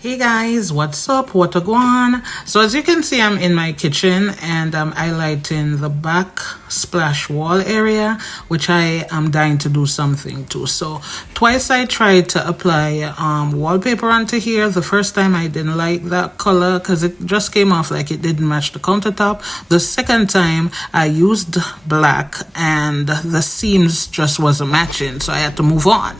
Hey guys, what's up? What a going? So as you can see, I'm in my kitchen and I'm highlighting the back splash wall area, which I am dying to do something to. So twice I tried to apply wallpaper onto here. The first time I didn't like that color because it just came off like it didn't match the countertop. The second time I used black and the seams just wasn't matching, so I had to move on.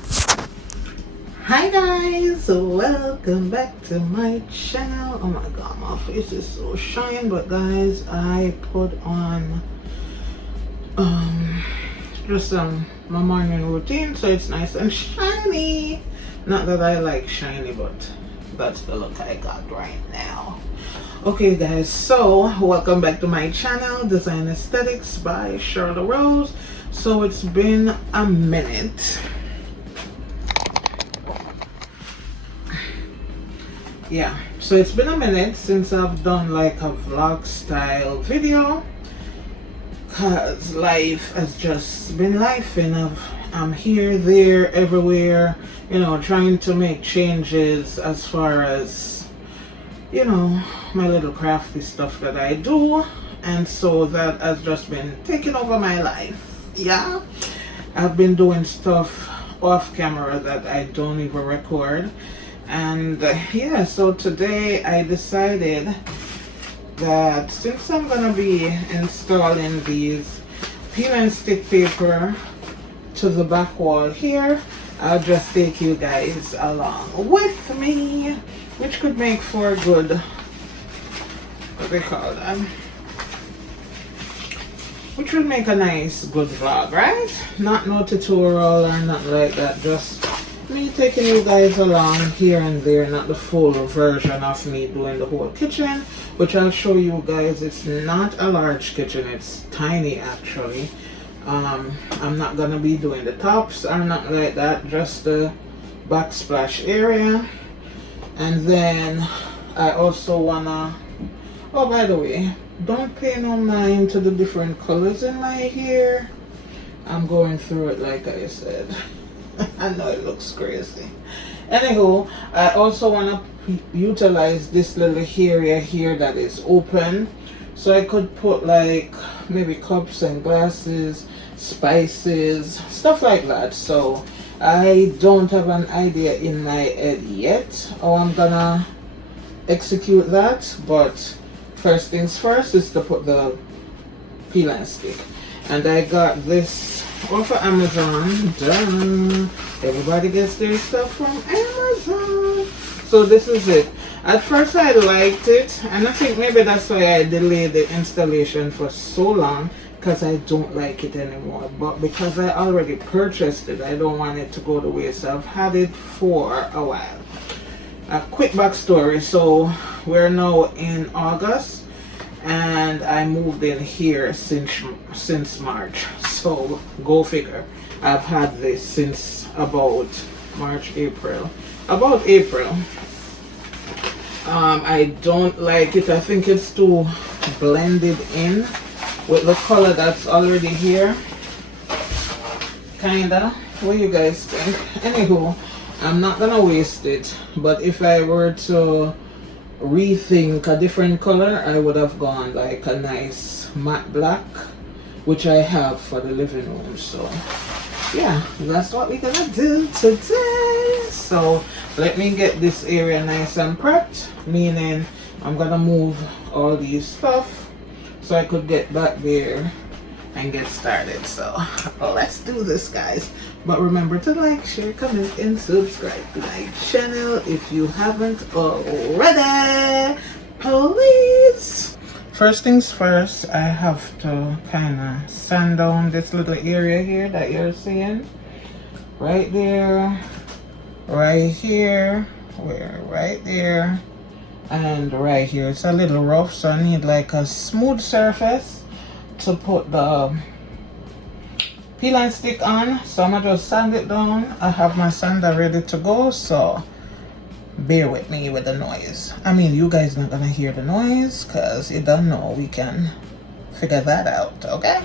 Hi guys, welcome back to my channel. Oh my god, my face is so shiny, but guys, I put on just my morning routine so it's nice and shiny. Not that I like shiny, but that's the look I got right now. Okay guys, so welcome back to my channel, Design Aesthetics by Charlotte Rose. So it's been a minute. Yeah, so it's been a minute since I've done like a vlog style video because life has just been life, and I'm here, there, everywhere, you know, trying to make changes as far as, you know, my little crafty stuff that I do, and so that has just been taking over my life. Yeah, I've been doing stuff off camera that I don't even record. And yeah, so today I decided that since I'm gonna be installing these peel and stick paper to the back wall here, I'll just take you guys along with me, which could make for a good, what they call them, which would make a nice good vlog, right? Not no tutorial or nothing like that, just me taking you guys along here and there, not the full version of me doing the whole kitchen, which I'll show you guys. It's not a large kitchen, it's tiny actually. I'm not gonna be doing the tops or nothing like that, just the backsplash area. And then I also wanna, oh by the way, don't pay no mind to the different colors in my hair. I'm going through it like I said. I know it looks crazy. Anywho, I also want to utilize this little area here that is open, so I could put like maybe cups and glasses, spices, stuff like that. So I don't have an idea in my head yet how I'm gonna execute that, but first things first is to put the peel and stick. And I got this off of Amazon. Duh. Everybody gets their stuff from Amazon. So this is it. At first I liked it, and I think maybe that's why I delayed the installation for so long, because I don't like it anymore. But because I already purchased it, I don't want it to go to waste. I've had it for a while. A quick backstory. So we're now in August, and I moved in here since March, so go figure. I've had this since about March, April, about April. I don't like it. I think it's too blended in with the color that's already here, kinda. What do you guys think? Anywho, I'm not gonna waste it, but if I were to rethink a different color, I would have gone like a nice matte black, which I have for the living room. So yeah, that's what we're gonna do today. So let me get this area nice and prepped, meaning I'm gonna move all these stuff so I could get back there and get started. So let's do this, guys. But remember to like, share, comment, and subscribe to my channel if you haven't already, please. First things first, I have to kind of sand down this little area here that you're seeing. Right there, right here, right there, and right here. It's a little rough, so I need like a smooth surface to put the peel and stick on. So I'm gonna just sand it down. I have my sander ready to go, so bear with me with the noise. I mean, you guys not gonna hear the noise because you don't know. We can figure that out, okay?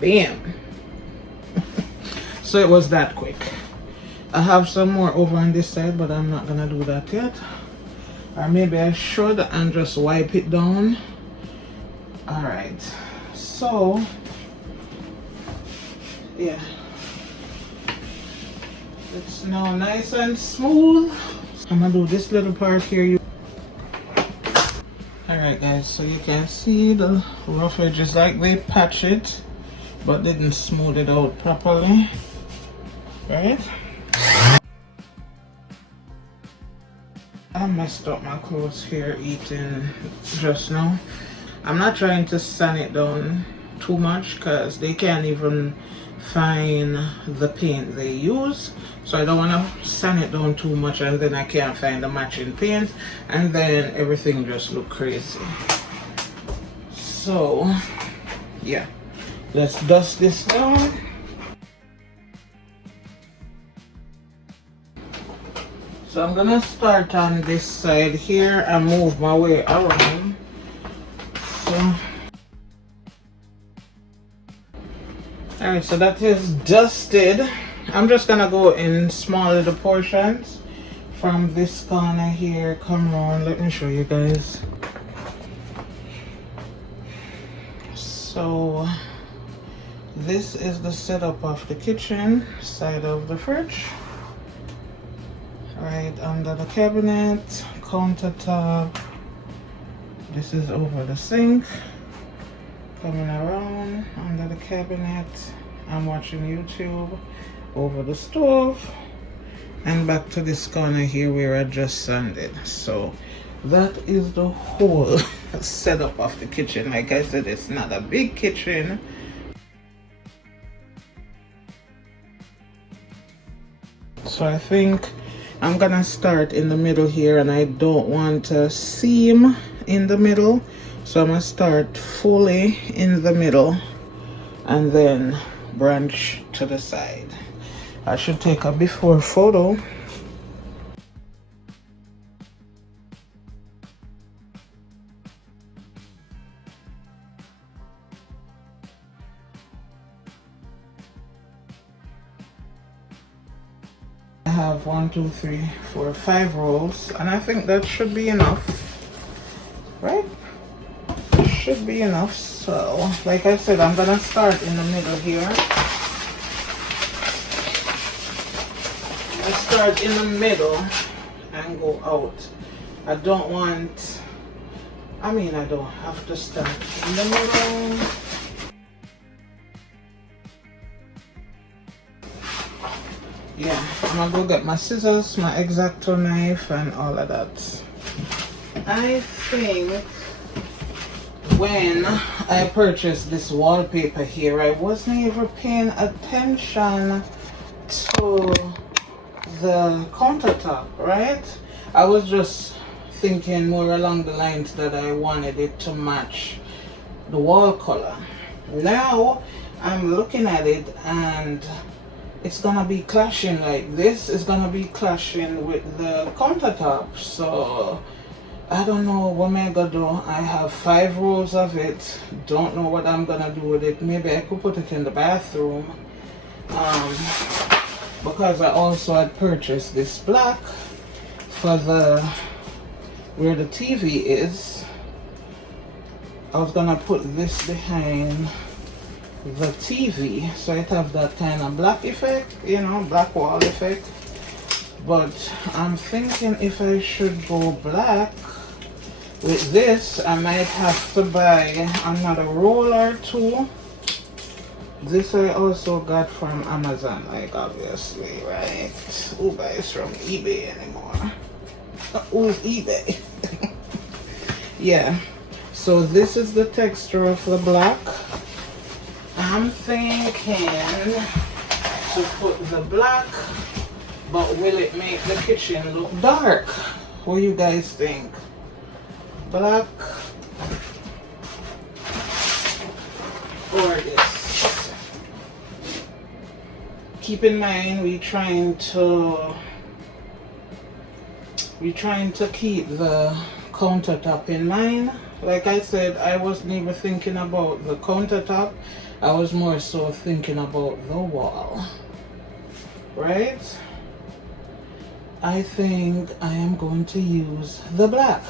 Bam. So it was that quick. I have some more over on this side, but I'm not gonna do that yet. Or maybe I should and just wipe it down. Alright, so yeah, it's now nice and smooth. I'm gonna do this little part here. Alright guys, so you can see the rough edges, like they patch it but didn't smooth it out properly, right? I messed up my clothes here eating just now. I'm not trying to sand it down too much because they can't even find the paint they use, so I don't want to sand it down too much and then I can't find the matching paint and then everything just look crazy. So yeah, let's dust this down. So I'm gonna start on this side here and move my way around. So alright, so that is dusted. I'm just gonna go in small little portions from this corner here. Come around, let me show you guys. So this is the setup of the kitchen side of the fridge. Right under the cabinet, countertop. This is over the sink. Coming around under the cabinet. I'm watching YouTube. Over the stove. And back to this corner here where I just sanded. So that is the whole setup of the kitchen. Like I said, it's not a big kitchen. So I think I'm gonna start in the middle here, and I don't want a seam in the middle, so I'm gonna start fully in the middle and then branch to the side. I should take a before photo. I have 1, 2, 3, 4, 5 rolls, and I think that should be enough, right? Should be enough. So like I said, I'm gonna start in the middle here. I start in the middle and go out. I don't want, I don't have to start in the middle. Yeah, I'm gonna go get my scissors, my X-Acto knife, and all of that. I think when I purchased this wallpaper here, I wasn't even paying attention to the countertop, right? I was just thinking more along the lines that I wanted it to match the wall color. Now I'm looking at it and it's gonna be clashing. Like this is gonna be clashing with the countertop. So I don't know what I'm gonna do. I have 5 rolls of it. Don't know what I'm gonna do with it. Maybe I could put it in the bathroom. Because I also had purchased this black for the where the TV is. I was gonna put this behind the TV so it have that kind of black effect, you know, black wall effect. But I'm thinking if I should go black with this, I might have to buy another roll or 2. This I also got from Amazon, like obviously, right? Who buys from eBay anymore? Who's eBay? Yeah, so this is the texture of the black. I'm thinking to put the black, but will it make the kitchen look dark? What do you guys think? Black or this? Keep in mind we're trying to keep the countertop in mind. Like I said, I wasn't even thinking about the countertop. I was more so thinking about the wall, right? I think I am going to use the black.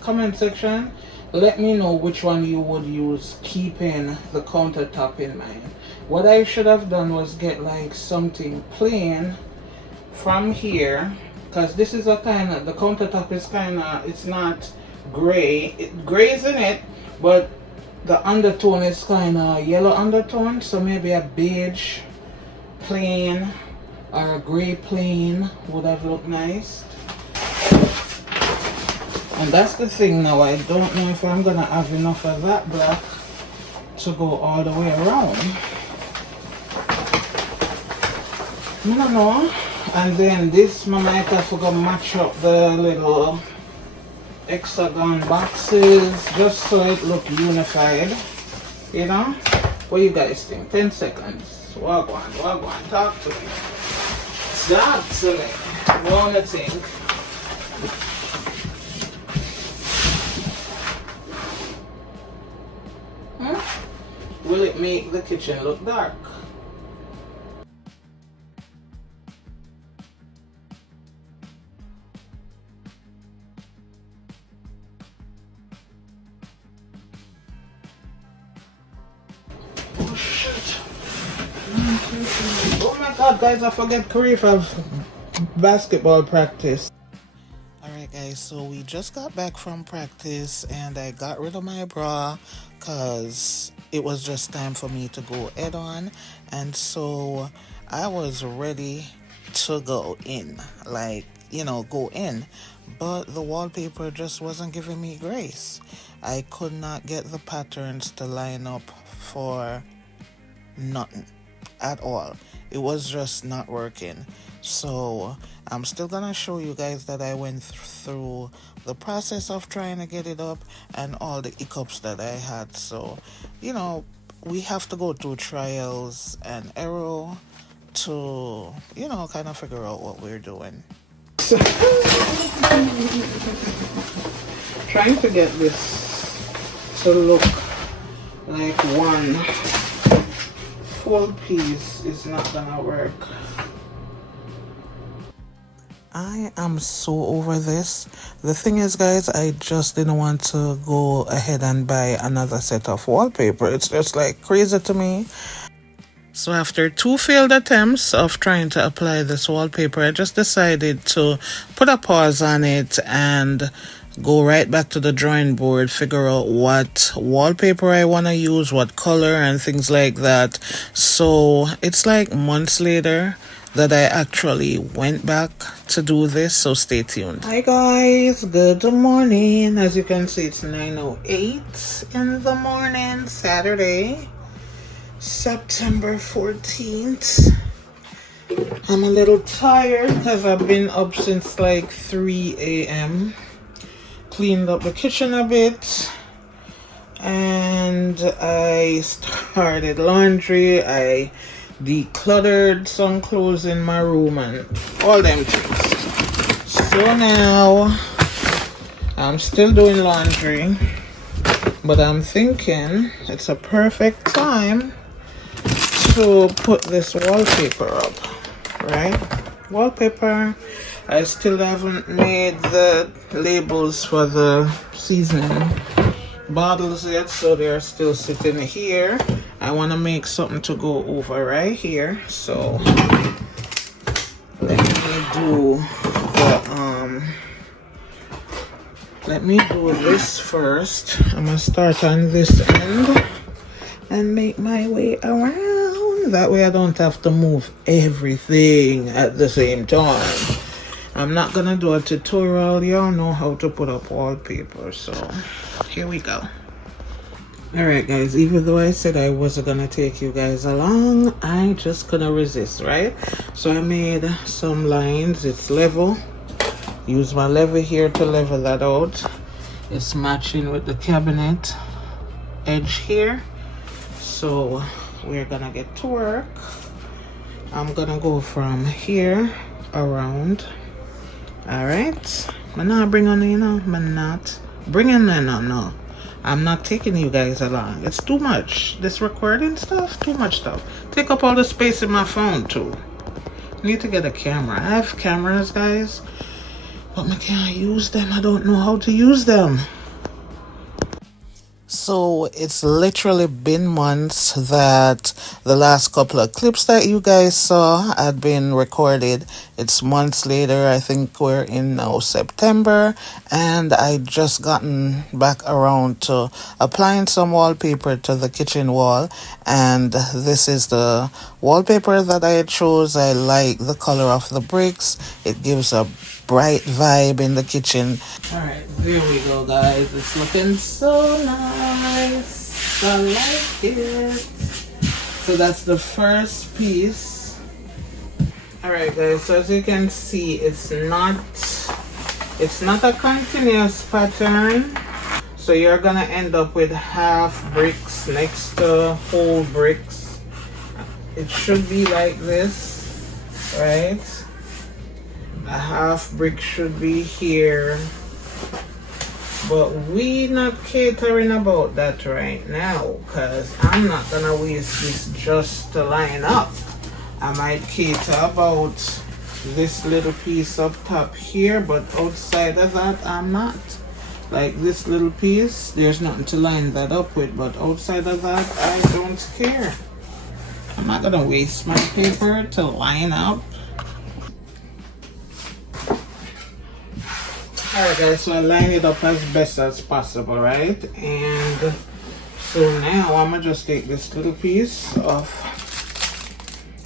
Comment section, let me know which one you would use, keeping the countertop in mind. What I should have done was get like something plain from here, because this is a kind of, the countertop is kind of, it's not gray, gray's in it, but the undertone is kind of yellow undertone, so maybe a beige plain or a gray plain would have looked nice. And that's the thing now, I don't know if I'm gonna have enough of that black to go all the way around. I don't know. And then this, I might have to go match up the little hexagon boxes just so it look unified, you know. What you guys think? 10 seconds. Walk on, talk to me. Talk to me. What do you think? Will it make the kitchen look dark? Oh my god, guys, I forget Karif of basketball practice. Alright guys, so we just got back from practice and I got rid of my bra because it was just time for me to go head on, and so I was ready to go in, like, you know, go in, but the wallpaper just wasn't giving me grace. I could not get the patterns to line up for nothing at all. It was just not working. So I'm still gonna show you guys that I went through the process of trying to get it up and all the hiccups that I had. So, you know, we have to go through trials and error to, you know, kind of figure out what we're doing. Trying to get this to look like one full piece is not gonna work. I am so over this. The thing is, guys, I just didn't want to go ahead and buy another set of wallpaper. It's just like crazy to me. So after 2 failed attempts of trying to apply this wallpaper, I just decided to put a pause on it and go right back to the drawing board, figure out what wallpaper I want to use, what color and things like that. So it's like months later that I actually went back to do this, so stay tuned. Hi guys, good morning. As you can see, it's 9:08 in the morning, Saturday, September 14th. I'm a little tired because I've been up since like 3 a.m. Cleaned up the kitchen a bit and I started laundry. I decluttered some clothes in my room and all them things. So now I'm still doing laundry, but I'm thinking it's a perfect time to put this wallpaper up, right? Wallpaper. I still haven't made the labels for the seasoning bottles yet, so they're still sitting here. I want to make something to go over right here, so let me do this first. I'm gonna start on this end and make my way around. That way I don't have to move everything at the same time. I'm not gonna do a tutorial. Y'all know how to put up wallpaper, so here we go. Alright guys, even though I said I wasn't gonna take you guys along, I just couldn't resist, right? So I made some lines. It's level. Use my lever here to level that out. It's matching with the cabinet edge here. So we're gonna get to work. I'm gonna go from here around. All right, I'm not bringing you know. I'm not bringing them. No. I'm not taking you guys along. It's too much. This recording stuff, too much stuff. Take up all the space in my phone too. I need to get a camera. I have cameras, guys, but I can't use them. I don't know how to use them. So it's literally been months that the last couple of clips that you guys saw had been recorded. It's months later. I think we're in now September, and I just gotten back around to applying some wallpaper to the kitchen wall, and this is the wallpaper that I chose. I like the color of the bricks. It gives a bright vibe in the kitchen. All right, there we go, guys. It's looking so nice. I like it. So that's the first piece. All right, guys. So as you can see, it's not a continuous pattern. So you're gonna end up with half bricks next to whole bricks. It should be like this, right? A half brick should be here, but we not catering about that right now, because I'm not gonna waste this just to line up. I might cater about this little piece up top here, but outside of that I'm not. Like this little piece, there's nothing to line that up with, but outside of that I don't care. I'm not gonna waste my paper to line up. Alright guys, so I line it up as best as possible, right? And so now I'm gonna just take this little piece of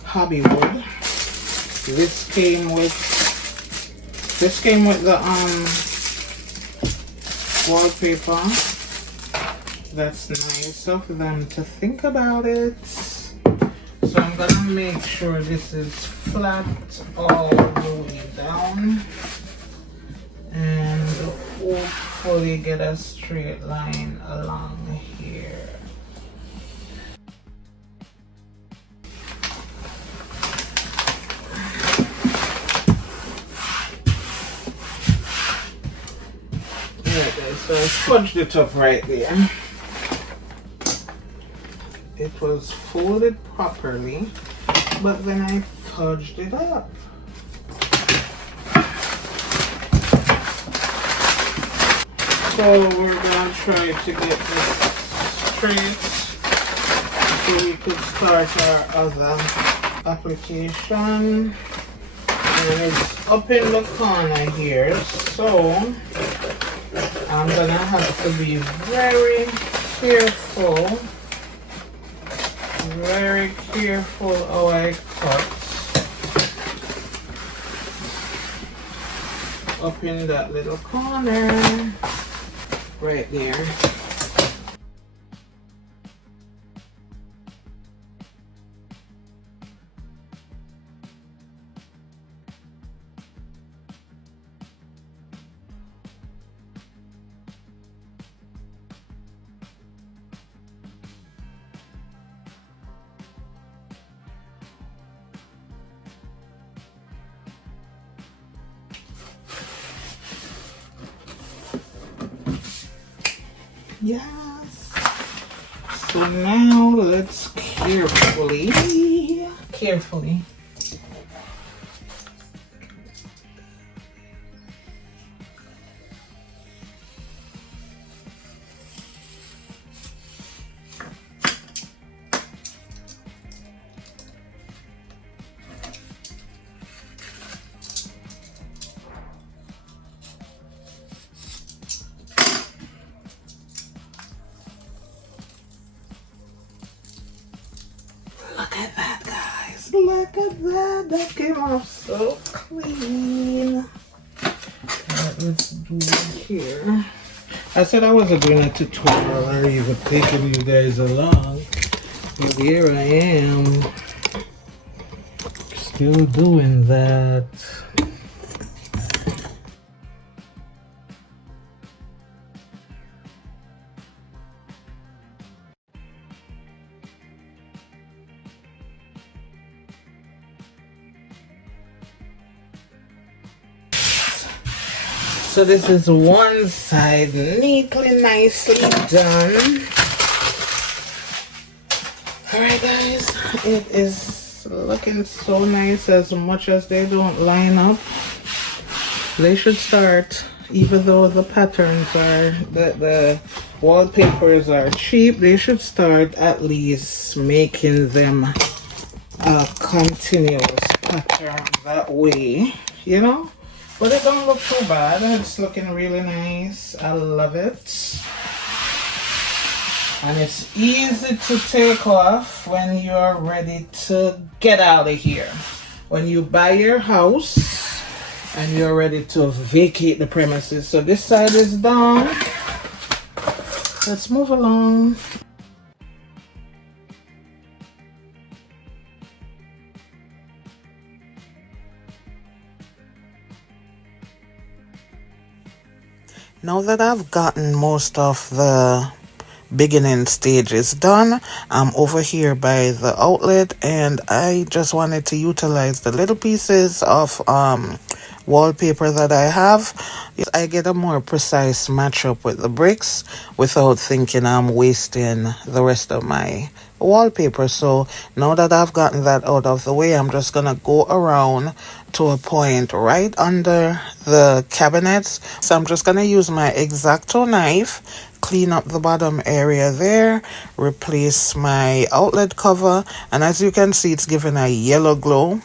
hobby wood. This came with the wallpaper. That's nice of them to think about it. So I'm gonna make sure this is flat all the way down, and hopefully get a straight line along here. Alright guys, so I smudged it up right there. It was folded properly, but then I fudged it up. So we're gonna try to get this straight so we could start our other application. And it's up in the corner here, so I'm gonna have to be very careful how I cut up in that little corner right there. Yes. So now let's carefully. Look at that, guys. Look at that. That came off so clean. Alright, let's do it here. I said I wasn't doing a tutorial or even taking you guys along, but here I am, still doing that. So this is one side neatly, nicely done. Alright guys, it is looking so nice. As much as they don't line up, they should start, even though the patterns are, the wallpapers are cheap, they should start at least making them a continuous pattern that way, you know. But it don't look too bad. It's looking really nice. I love it. And it's easy to take off when you're ready to get out of here. When you buy your house and you're ready to vacate the premises. So this side is done. Let's move along. Now that I've gotten most of the beginning stages done, I'm over here by the outlet, and I just wanted to utilize the little pieces of wallpaper that I have. I get a more precise matchup with the bricks without thinking I'm wasting the rest of my wallpaper. So now that I've gotten that out of the way, I'm just gonna go around to a point right under the cabinets. So I'm just gonna use my X-Acto knife, clean up the bottom area there, replace my outlet cover, and as you can see, it's giving a yellow glow.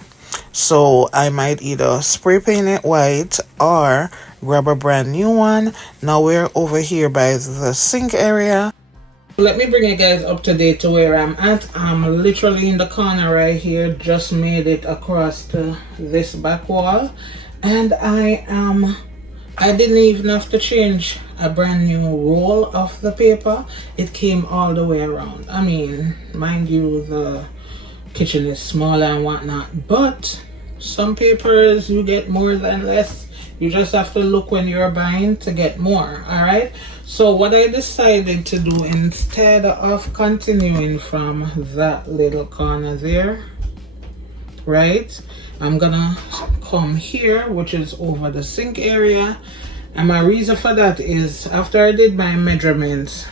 So I might either spray paint it white or grab a brand new one. Now we're over here by the sink area. Let me bring you guys up to date to where I'm at. I'm literally in the corner right here. Just made it across to this back wall, and I didn't even have to change a brand new roll of the paper. It came all the way around. I mean, mind you, the kitchen is small and whatnot, but some papers you get more than less. You just have to look when you're buying to get more. All right, so what I decided to do, instead of continuing from that little corner there, right, I'm gonna come here, which is over the sink area. And my reason for that is, after I did my measurements,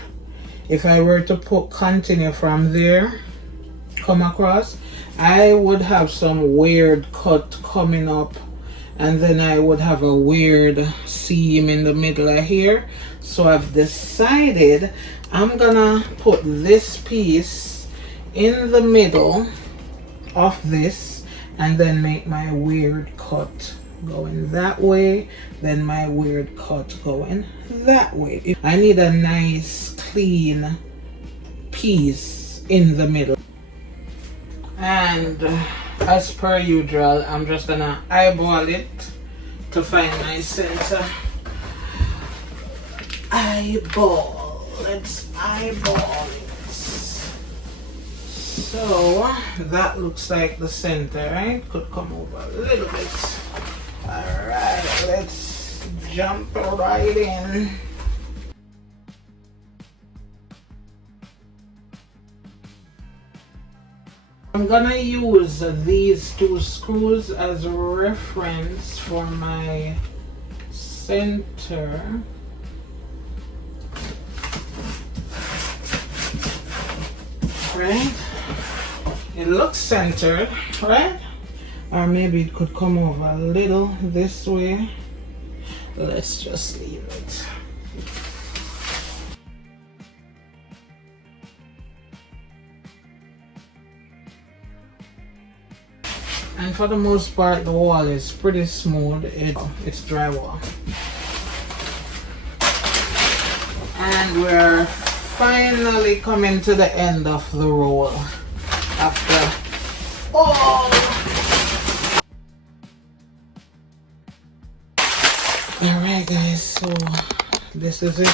if I were to continue from there, come across, I would have some weird cut coming up, and then I would have a weird seam in the middle of here. So I've decided I'm gonna put this piece in the middle of this, and then make my weird cut going that way, then my weird cut going that way. I need a nice clean piece in the middle. And as per usual, I'm just gonna eyeball it to find my center. Eyeball. Let's eyeball it. So that looks like the center, right? Could come over a little bit. Alright, let's jump right in. I'm gonna use these two screws as a reference for my center. Right? It looks centered, right? Or maybe it could come over a little this way. Let's just leave it. And for the most part, the wall is pretty smooth. It's drywall. And we're finally coming to the end of the roll after Alright guys, so this is it.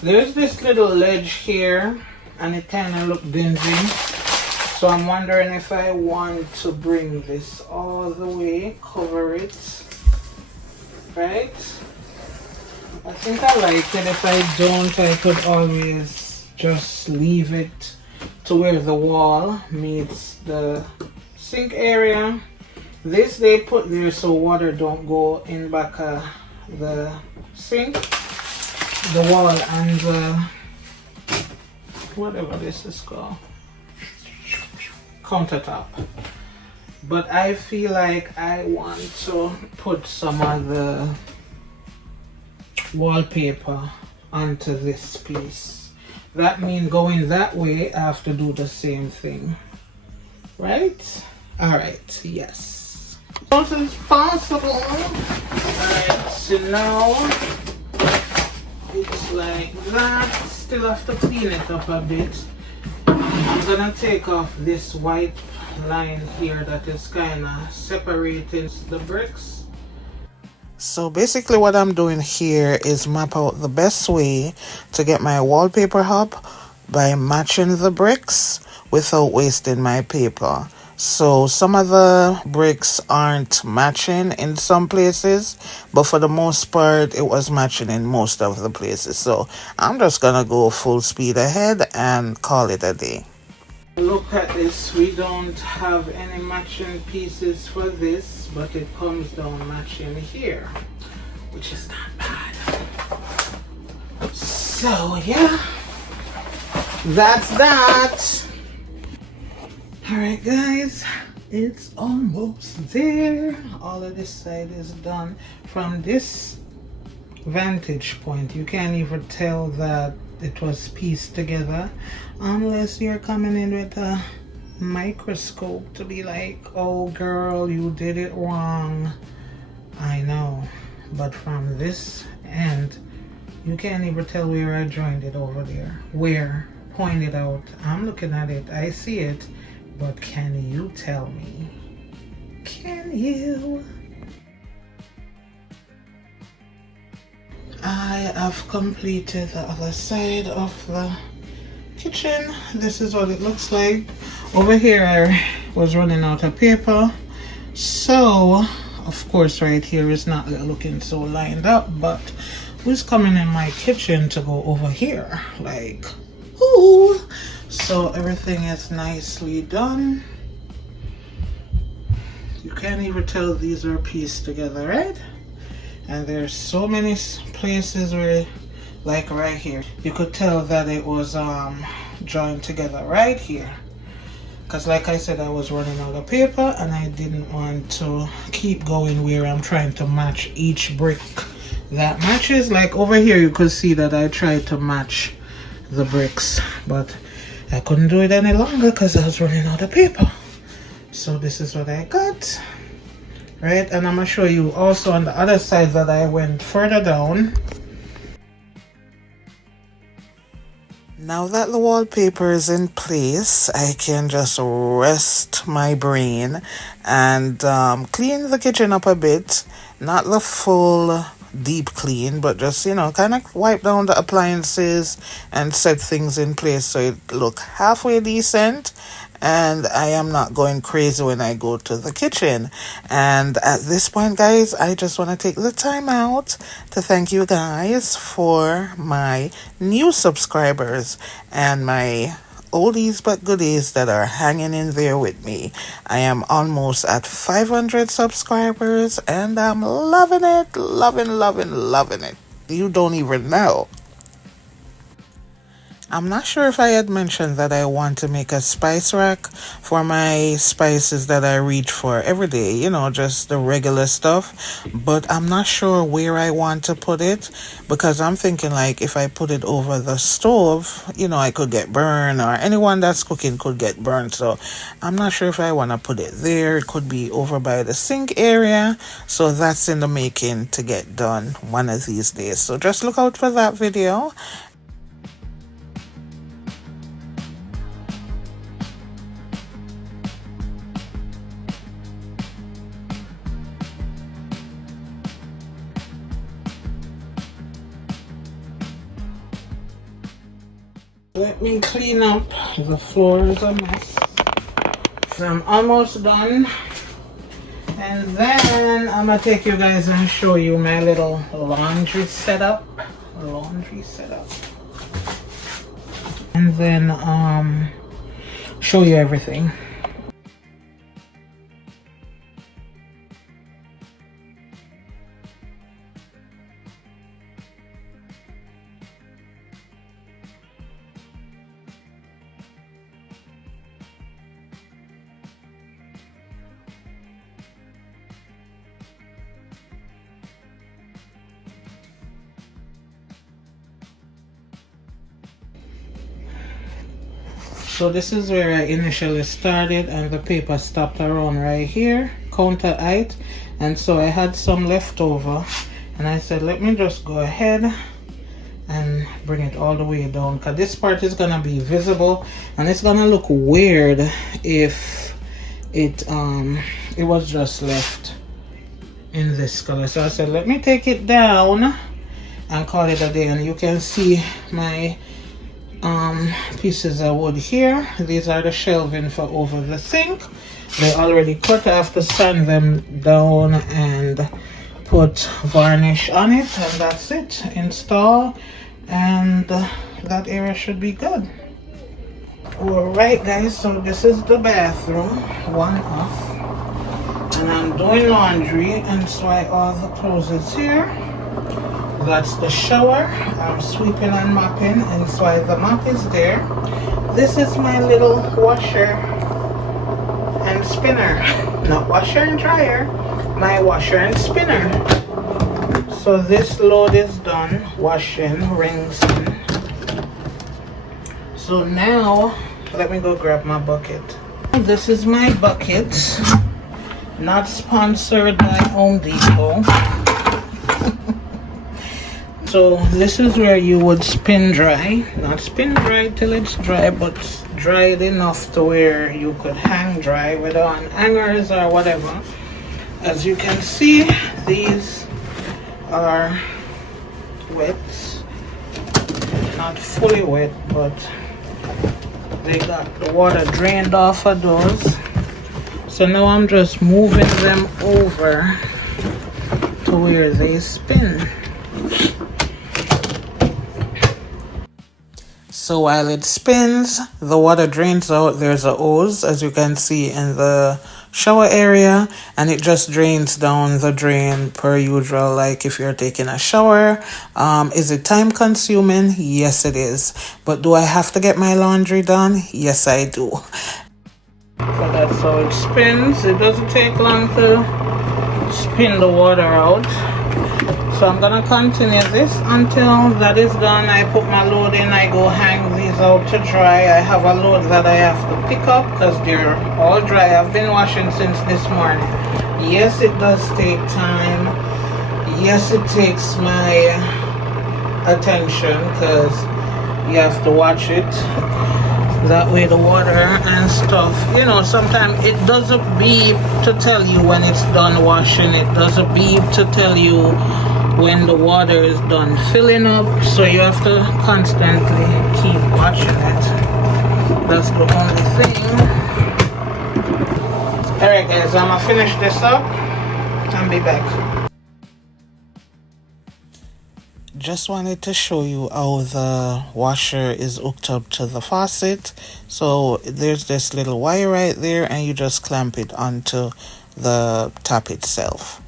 There's this little ledge here and it kind of looked dingy. So I'm wondering if I want to bring this all the way, cover it, right? I think I like it. If I don't, I could always just leave it to where the wall meets the sink area. This they put there so water don't go in back the sink, the wall, and the whatever this is called, countertop. But I feel like I want to put some of the wallpaper onto this piece. That means going that way I have to do the same thing, right? All right, yes, this is possible. All right, so now it's like that. Still have to clean it up a bit. I'm gonna take off this white line here that is kind of separating the bricks. So basically what I'm doing here is map out the best way to get my wallpaper up by matching the bricks without wasting my paper. So some of the bricks aren't matching in some places, but for the most part it was matching in most of the places. So I'm just gonna go full speed ahead and call it a day. Look at this, we don't have any matching pieces for this, but it comes down matching here, which is not bad. So yeah, that's that. Alright guys, it's almost there. All of this side is done. From this vantage point, you can't even tell that it was pieced together unless you're coming in with a microscope to be like, oh girl, you did it wrong. I know, but from this end you can't even tell where I joined it over there. Where? Point it out. I'm looking at it, I see it, but can you tell me? Can you? I have completed the other side of the kitchen. This is what it looks like. Over here I was running out of paper, so of course right here is not looking so lined up, but who's coming in my kitchen to go over here? Like, ooh. So everything is nicely done. You can't even tell these are pieced together, right? And there's so many places where, like right here, you could tell that it was joined together right here. Because like I said, I was running out of paper and I didn't want to keep going where I'm trying to match each brick that matches. Like over here you could see that I tried to match the bricks, but I couldn't do it any longer because I was running out of paper. So this is what I got. Right, and I'm gonna show you also on the other side that I went further down. Now that the wallpaper is in place, I can just rest my brain and clean the kitchen up a bit. Not the full deep clean, but just, you know, kind of wipe down the appliances and set things in place so it look halfway decent. And I am not going crazy when I go to the kitchen. And at this point, guys, I just want to take the time out to thank you guys for my new subscribers and my oldies but goodies that are hanging in there with me. I am almost at 500 subscribers and I'm loving it, loving it. You don't even know. I'm not sure if I had mentioned that I want to make a spice rack for my spices that I reach for every day, you know, just the regular stuff, but I'm not sure where I want to put it because I'm thinking like if I put it over the stove, you know, I could get burned or anyone that's cooking could get burned. So I'm not sure if I want to put it there. It could be over by the sink area. So that's in the making to get done one of these days. So just look out for that video. Let me clean up. The floor is a mess. So I'm almost done. And then I'm gonna take you guys and show you my little laundry setup. And then show you everything. So this is where I initially started, and the paper stopped around right here, counter height. And so I had some left over, and I said, let me just go ahead and bring it all the way down, because this part is gonna be visible and it's gonna look weird if it was just left in this color. So I said, let me take it down and call it a day. And you can see my pieces of wood here. These are the shelving for over the sink. They already cut. I have to sand them down and put varnish on it, and that's it. Install, and that area should be good. Alright guys, so this is the bathroom, one off, and I'm doing laundry, and so all the clothes is here. That's the shower. I'm sweeping and mopping, and so the mop is there. This is my little washer and spinner, not washer and dryer, my washer and spinner. So this load is done, washing, rinsing. So now let me go grab my bucket. This is my bucket, not sponsored by Home Depot. So this is where you would spin dry, not spin dry till it's dry, but dried enough to where you could hang dry, whether on hangers or whatever. As you can see, these are wet, not fully wet, but they got the water drained off of those. So now I'm just moving them over to where they spin. So while it spins, the water drains out. There's a hose, as you can see, in the shower area, and it just drains down the drain per usual, like if you're taking a shower. Is it time consuming? Yes, it is. But do I have to get my laundry done? Yes, I do. So that's how it spins. It doesn't take long to spin the water out. So I'm gonna continue this until that is done. I put my load in, I go hang these out to dry. I have a load that I have to pick up because they're all dry. I've been washing since this morning. Yes, it does take time. Yes, it takes my attention because you have to watch it. That way the water and stuff, you know, sometimes it doesn't beep to tell you when it's done washing. It doesn't beep to tell you when the water is done filling up, so you have to constantly keep watching it. That's the only thing. Alright guys, I'm gonna finish this up and be back. Just wanted to show you how the washer is hooked up to the faucet. So there's this little wire right there, and you just clamp it onto the tap itself.